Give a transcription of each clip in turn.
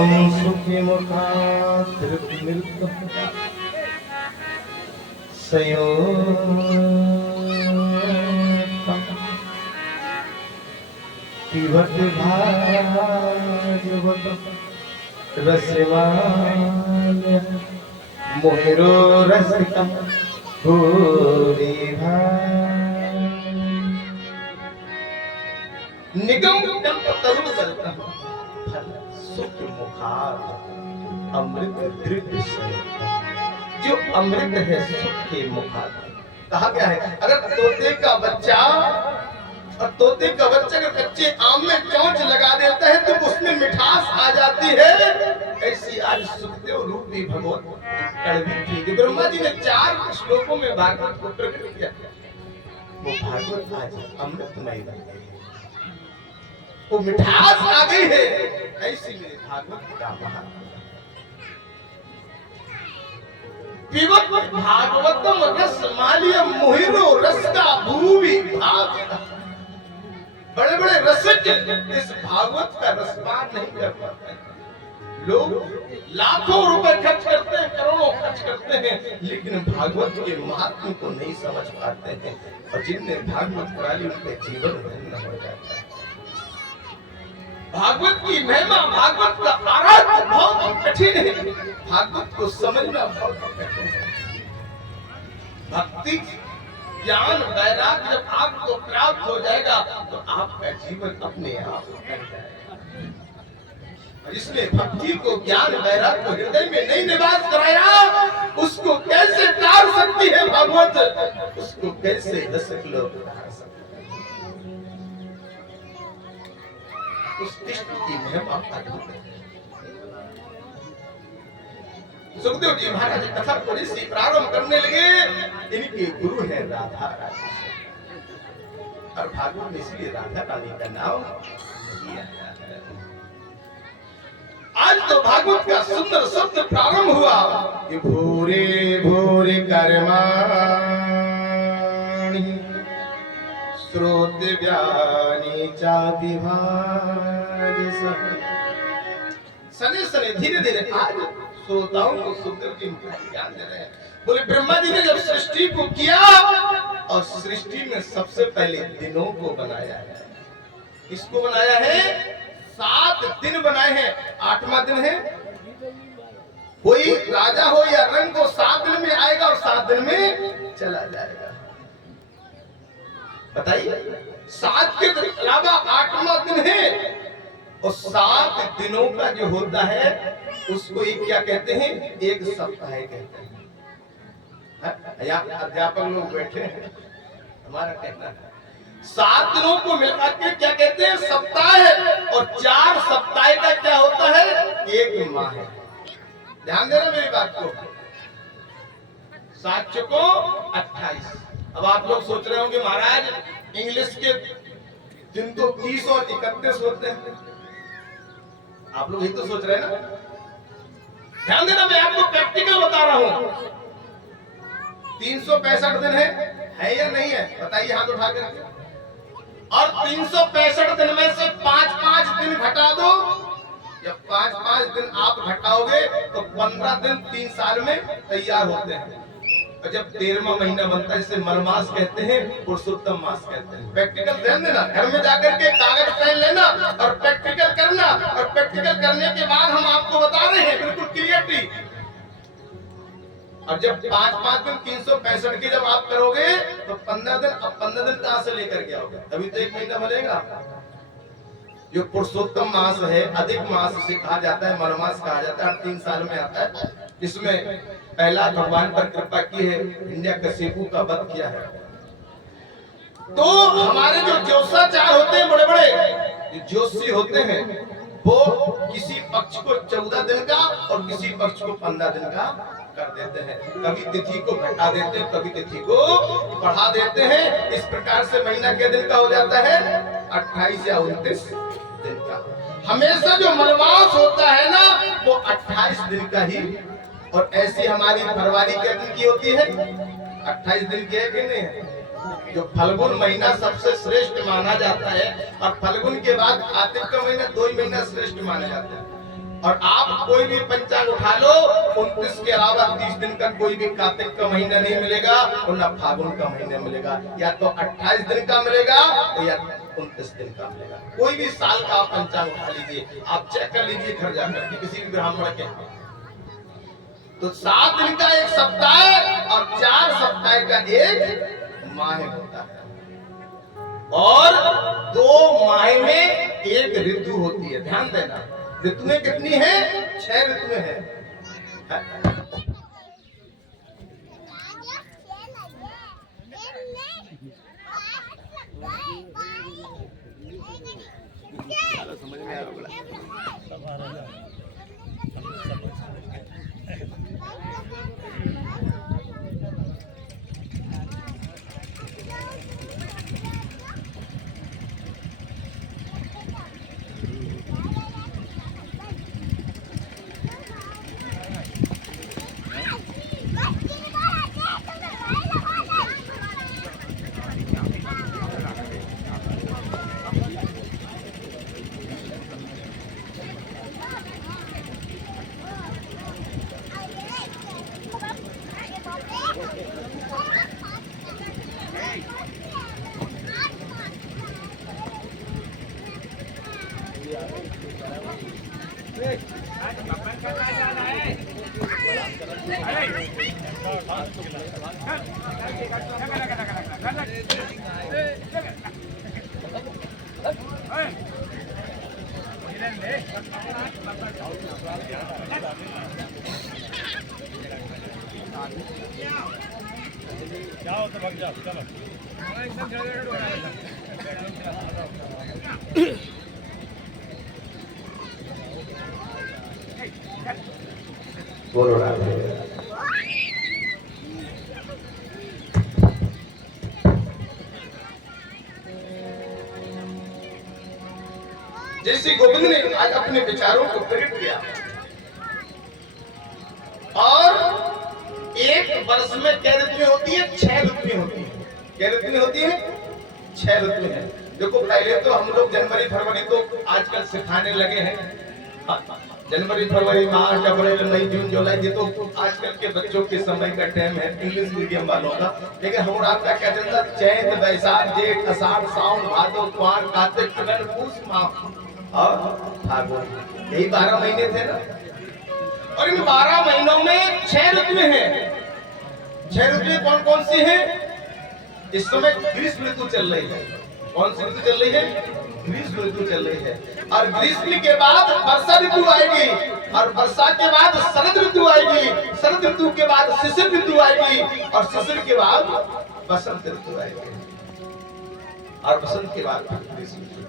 सुखी मुखातिर्मिलितं संयोक्तं पिबति भागवतं रसमान्यं मुहुरो रसिकं भूरिभा निगम कल्पतरुतल्कं फल सुख मुखार अमृत दृढ़ से जो अमृत है सुख के मुखार। कहा गया है अगर तोते का बच्चा अगर कच्चे आम में चोंच लगा देता है तो उसमें मिठास आ जाती है। ऐसी आज सुखदेव रूपी भगवत कड़वी थी कि ब्रह्मा जी ने 4 श्लोकों में भागवत को प्रकट किया। वो भागवत आज अमृतमय बन गई, वो मिठास आ गई है। ऐसी मेरे भागवत का महात्मा पिबत भागवतम रसमालिय मुहिरो रस का भूवि भाग। बड़े बड़े रसिक इस भागवत का रसपान नहीं कर पाते। लोग लाखों रुपए खर्च करते हैं, करोड़ों खर्च करते हैं, लेकिन भागवत के महात्म्य को नहीं समझ पाते हैं। और जिनने भागवत करा ली उनके जीवन धन्य हो जाता है। भागवत की महिमा, भागवत का आराधना बहुत कठिन है। भागवत को समझना बहुत कठिन है। भक्ति ज्ञान वैराग्य जब आपको प्राप्त हो जाएगा तो आपका जीवन अपने आप बन जाएगा। जिसने भक्ति को ज्ञान वैराग्य को हृदय में नहीं निवास कराया उसको कैसे तार सकती है भागवत, उसको कैसे दशक लोग तार सकते हैं। उस कृष्ण की महिमा अद्भुत है। सुखदेव जी महाराज कथा थोड़ी सी प्रारंभ करने लगे। इनके गुरु हैं राधा रानी और भागवत में इसलिए राधा रानी का नाम लिया गया है। आज तो भागवत का सुंदर शब्द प्रारंभ हुआ कि भूरे भूरे कर्माणि श्रोतव्यानि चा विभाज सने सने धीरे धीरे आज श्रोताओं को सुखदेव जी ज्ञान दे रहे हैं। बोले ब्रह्मा जी ने जब सृष्टि को किया और सृष्टि में सबसे पहले दिनों को बनाया है। किसको बनाया है? 7 दिन बनाए हैं। 8वां दिन है कोई राजा हो या रंग को 7 दिन में आएगा और 7 दिन में चला जाएगा। बताइए 7 के अलावा 8वां दिन है और 7 दिनों का जो होता है उसको एक क्या कहते हैं? एक सप्ताह कहते हैं। अध्यापक लोग बैठे हैं, हमारा कहना है 7 दिनों को मिलकर के क्या कहते हैं? सप्ताह है। और 4 सप्ताह का क्या होता है? 1 माह है। ध्यान देना मेरी बात को। 7 चौको 28। अब आप लोग सोच रहे होंगे महाराज इंग्लिश के दिन तो 30 और 31 होते हैं। आप लोग यही तो सोच रहे हैं ना। ध्यान देना मैं आपको प्रैक्टिकल बता रहा हूं। 365 दिन है या नहीं है? बताइए हाथ उठा कर। और 365 दिन में से 5-5 दिन घटा दो। जब 5-5 दिन आप घटाओगे तो 15 दिन 3 साल में तैयार होते हैं। और जब 13वां महीना बनता है इसे मलमास कहते हैं, पुरुषोत्तम मास कहते हैं। प्रैक्टिकल ध्यान देना, घर में जाकर के कागज पेन लेना और प्रैक्टिकल करना। और प्रैक्टिकल करने के बाद हम आपको बता रहे हैं बिल्कुल क्लियरली। और जब 5-5 दिन 365 के जब आप करोगे तो 15 दिन, अब 15 दिन कहां से लेकर के आओगे? तभी तो 1 महीना बनेगा। जो पुरुषोत्तम मास है, अधिक मास से कहा जाता है, मलमास कहा जाता है, 3 साल में आता है। इसमें पहला भगवान पर कृपा की है, हिरण्यकशिपु का वध किया है। तो हमारे जो ज्योतिषाचार्य होते हैं, बड़े बड़े ज्योतिषी होते हैं, वो किसी पक्ष को 14 दिन का और किसी पक्ष को 15 दिन का कर देते हैं। कभी तिथि को घटा देते हैं, कभी तिथि को बढ़ा देते हैं। इस प्रकार से महीना के दिन का हो जाता है 28 या 29 दिन का। हमेशा जो मलमास होता है ना वो 28 दिन का ही। और ऐसी हमारी फरवरी के दिन की होती है 28 दिन की है कि नहीं है? जो फल्गुन महीना सबसे श्रेष्ठ माना जाता है और फल्गुन के बाद कार्तिक का महीना 2 ही महीना श्रेष्ठ माना जाता है। और आप कोई भी पंचांग उठा लो, 29 के अलावा 30 दिन का कोई भी कार्तिक का महीना नहीं मिलेगा और ना फागुन का महीना मिलेगा। या तो 28 दिन का मिलेगा या 29 दिन का मिलेगा। कोई भी साल का आप पंचांग उठा लीजिए, आप चेक कर लीजिए घर जाकर के किसी भी ब्राह्मण के। तो 7 दिन का एक सप्ताह और 4 सप्ताह का एक माह होता है। और 2 माह में एक ऋतु होती है। ध्यान देना, ऋतुएं कितनी है? 6 ऋतुएं हैं। समझ में आया? जाओ तो भाग जाओ, चलो बोलो ना। जैसे गोविंद ने आज अपने विचारों को प्रकट किया और एक वर्ष में क्या ऋतुएं होती है? 6 ऋतुएं होती है। क्या ऋतुएं होती है? 6 ऋतुएं हैं। देखो पहले तो हम लोग जनवरी फरवरी तो आजकल सिखाने लगे हैं। जनवरी फरवरी मार्च अप्रैल मई जून जुलाई, ये तो आजकल के बच्चों के समय का टाइम है, इंग्लिश मीडियम वालों का। लेकिन हम आपका क्या चलता? चैत बैसाख जेठ अषाढ़ सावन भादो कुआर कार्तिक अगन पूस माह और फागुन, यही 12 महीने थे ना। और इन 12 महीनों में 6 ऋतुएं हैं। 6 ऋतुएं कौन कौन सी हैं? इस समय ग्रीष्म ऋतु चल रही है। कौन सी ऋतु चल रही है? ग्रीष्म ऋतु चल रही है। और ग्रीष्म के बाद वर्षा ऋतु आएगी और वर्षा के बाद शरद ऋतु आएगी, शरद ऋतु के बाद शिशिर ऋतु आएगी और शिशिर के बाद बसंत ऋतु आएगी और बसंत के बाद ग्रीष्म ऋतु।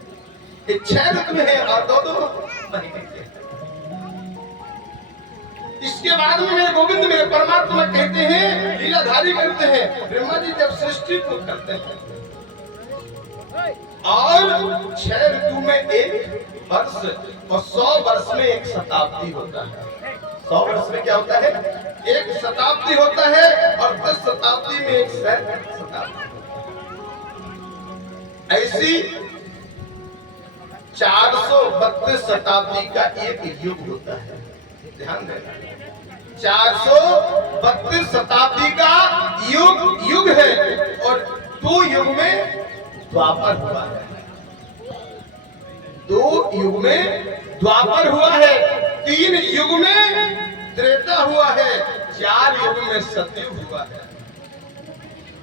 ये 6 ऋतु है और 2-2 महीने के। इसके बाद में मेरे गोविंद मेरे परमात्मा कहते हैं, लीलाधारी करते हैं। ब्रह्मा जी जब सृष्टि को करते हैं और 6 ऋतु में एक वर्ष और 100 वर्ष में एक शताब्दी होता है। 100 वर्ष में क्या होता है? एक शताब्दी होता है और 10 शताब्दी में एक शताब्दी। ऐसी 432 शताब्दी का एक युग होता है। ध्यान देना, 432 शताब्दी का युग है और 2 युग में द्वापर हुआ है। 2 युग में द्वापर हुआ है, 3 युग में त्रेता हुआ है, 4 युग में सतयुग हुआ है।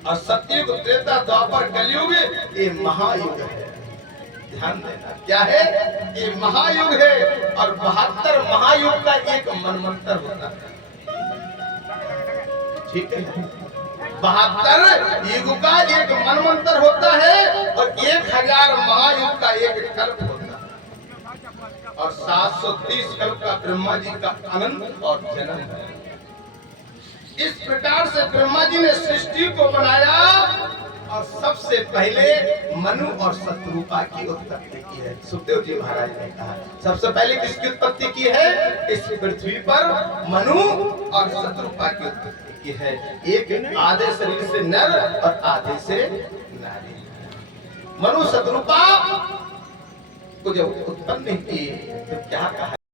और सतयुग त्रेता द्वापर कलयुग ये महायुग है। ध्यान देना, क्या है? ये महायुग है और 72 महायुग का एक मनवंतर होता है। ठीक है, 72 युग का एक मनवंतर होता है और 1000 महायुग का एक कल्प होता है और 730 कल्प का ब्रह्मा जी का अनंत और जन्म है। इस प्रकार से ब्रह्मा जी ने सृष्टि को बनाया और सबसे पहले मनु और शत्रुपा की उत्पत्ति की है। सुखदेव जी महाराज ने कहा सबसे पहले किसकी उत्पत्ति की है? इस पृथ्वी पर मनु और शत्रुपा की उत्पत्ति की है। एक आधे शरीर से नर और आधे से नारी। मनु शत्रुपा को जब उत्पन्न की तो क्या कहा?